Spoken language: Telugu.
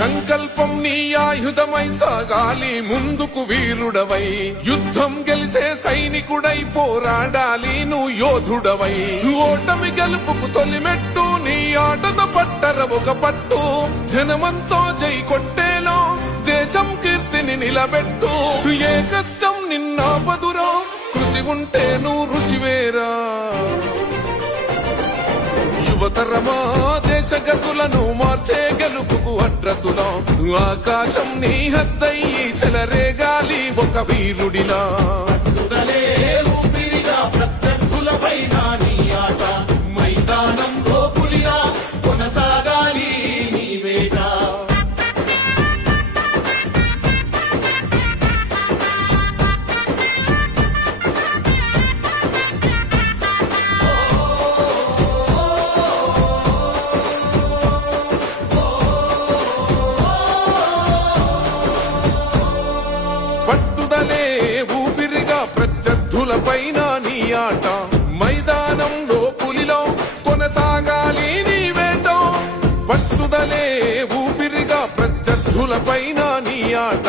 సంకల్పం నీ ఆయుధమై సాగాలి ముందుకు వీరుడవై, యుద్ధం గెలిసే సైనికుడై పోరాడాలి నువ్వు యోధుడవై. ఓటమి గెలుపుకు తొలిమెట్టు నీ ఆటతో పట్టర ఒక పట్టు, జనమంతో జై కొట్టేలో దేశం కీర్తిని నిలబెట్టు. ఏ కష్టం నిన్నాపదురో కృషి ఉంటే నువ్వు రుచివేరా. యువతరమా దేశ గతులను మార్చే గెలుపుకు అడ్రసులా, ఆకాశం నీ హద్దయ్యి చెలరేగాలి ఒక వీరుడిలా. ఊపిరిగా ప్రత్యర్థులపైన నీ ఆట, మైదానంలో పులిలా కొనసాగాలి నీ వేట. పట్టుదలే ఊపిరిగా ప్రత్యర్థులపైన నీ ఆట, మైదానంలో పులిలో కొనసాగాలి నీ వేట. పట్టుదలే ఊపిరిగా ప్రత్యర్థులపైన నీ ఆట,